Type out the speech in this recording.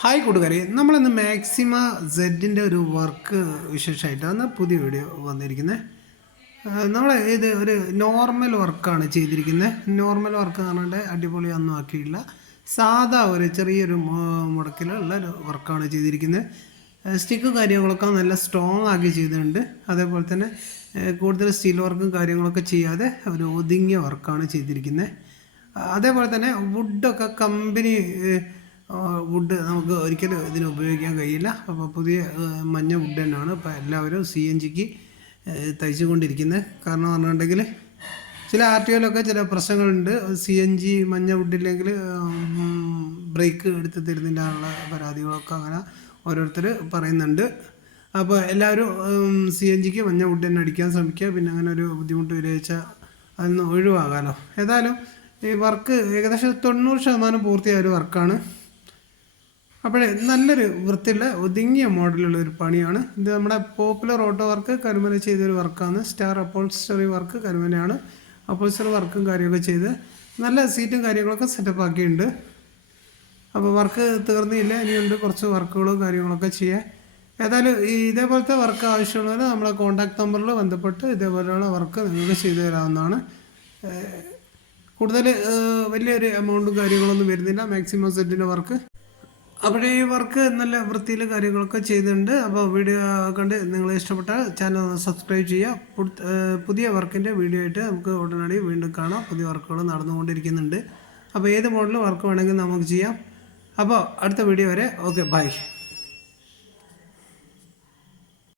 Hi കൂട്ടുകാരെ, നമ്മളിന്ന് maxima സെഡിൻ്റെ ഒരു വർക്ക് വിശേഷമായിട്ടാണ് പുതിയ വീഡിയോ വന്നിരിക്കുന്നത്. നമ്മൾ ഇത് ഒരു നോർമൽ വർക്കാണ് ചെയ്തിരിക്കുന്നത്. നോർമൽ വർക്ക് കാണാണ്ട് അടിപൊളിയൊന്നും ആക്കിയില്ല. സാധാ ഒരു ചെറിയൊരു മുടക്കിലുള്ള ഒരു വർക്കാണ് ചെയ്തിരിക്കുന്നത്. സ്റ്റിക്കും കാര്യങ്ങളൊക്കെ നല്ല സ്ട്രോങ് ആക്കി ചെയ്തിട്ടുണ്ട്. അതേപോലെ തന്നെ കൂടുതൽ സ്റ്റീൽ വർക്കും കാര്യങ്ങളൊക്കെ ചെയ്യാതെ ഒരു ഒതുങ്ങിയ വർക്കാണ് ചെയ്തിരിക്കുന്നത്. അതേപോലെ തന്നെ വുഡൊക്കെ കമ്പനി വുഡ് നമുക്ക് ഒരിക്കലും ഇതിന് ഉപയോഗിക്കാൻ കഴിയില്ല. അപ്പോൾ പുതിയ മഞ്ഞ വുഡ് തന്നെയാണ് ഇപ്പോൾ എല്ലാവരും CNGക്ക് തയ്ച്ചുകൊണ്ടിരിക്കുന്നത്. കാരണം പറഞ്ഞിട്ടുണ്ടെങ്കിൽ ചില RTOയിലൊക്കെ ചില പ്രശ്നങ്ങളുണ്ട്. CNG മഞ്ഞ വുഡില്ലെങ്കിൽ ബ്രേക്ക് എടുത്ത് തരുന്നതിനുള്ള പരാതികളൊക്കെ അങ്ങനെ ഓരോരുത്തർ പറയുന്നുണ്ട്. അപ്പോൾ എല്ലാവരും CNGക്ക് മഞ്ഞ വുഡ് തന്നെ അടിക്കാൻ ശ്രമിക്കുക. പിന്നെ അങ്ങനെ ഒരു ബുദ്ധിമുട്ട് വിലയിച്ചാൽ അതൊന്ന് ഒഴിവാകാമല്ലോ. ഏതായാലും ഈ വർക്ക് ഏകദേശം 90% പൂർത്തിയായ ഒരു വർക്കാണ്. അപ്പോഴേ നല്ലൊരു വൃത്തിയുള്ള ഒതുങ്ങിയ മോഡലുള്ള ഒരു പണിയാണ് ഇത്. നമ്മുടെ പോപ്പുലർ ഓട്ടോ വർക്ക് കരുമന ചെയ്തൊരു വർക്കാണ്. സ്റ്റാർ അപ്പോൾസ്റ്ററി വർക്ക് കരുമനയാണ്. അപ്പോൾസ്റ്ററി വർക്കും കാര്യമൊക്കെ ചെയ്ത് നല്ല സീറ്റും കാര്യങ്ങളൊക്കെ സെറ്റപ്പ് ആക്കിയിട്ടുണ്ട്. അപ്പോൾ വർക്ക് തീർന്നില്ല, ഇനിയുണ്ട് കുറച്ച് വർക്കുകളും കാര്യങ്ങളൊക്കെ ചെയ്യാൻ. ഏതായാലും ഇതേപോലത്തെ വർക്ക് ആവശ്യമുള്ളവർ നമ്മളെ കോൺടാക്ട് നമ്പറിൽ ബന്ധപ്പെട്ട് ഇതേപോലെയുള്ള വർക്ക് നിങ്ങൾക്ക് ചെയ്തു തരാവുന്നതാണ്. കൂടുതൽ വലിയൊരു എമൗണ്ടും കാര്യങ്ങളൊന്നും വരുന്നില്ല മാക്സിമം സെറ്റിൻ്റെ വർക്ക്. അവിടെ ഈ വർക്ക് നല്ല വൃത്തിയിൽ കാര്യങ്ങളൊക്കെ ചെയ്തിട്ടുണ്ട്. അപ്പോൾ വീഡിയോ കണ്ട് നിങ്ങൾ ഇഷ്ടപ്പെട്ടാൽ ചാനൽ സബ്സ്ക്രൈബ് ചെയ്യുക. പുതിയ വർക്കിൻ്റെ വീഡിയോ ആയിട്ട് നമുക്ക് ഉടനടി വീണ്ടും കാണാം. പുതിയ വർക്കുകൾ നടന്നുകൊണ്ടിരിക്കുന്നുണ്ട്. അപ്പോൾ ഏത് മോഡൽ വർക്ക് വേണമെങ്കിൽ നമുക്ക് ചെയ്യാം. അപ്പോൾ അടുത്ത വീഡിയോ വരെ ഓക്കെ, ബൈ.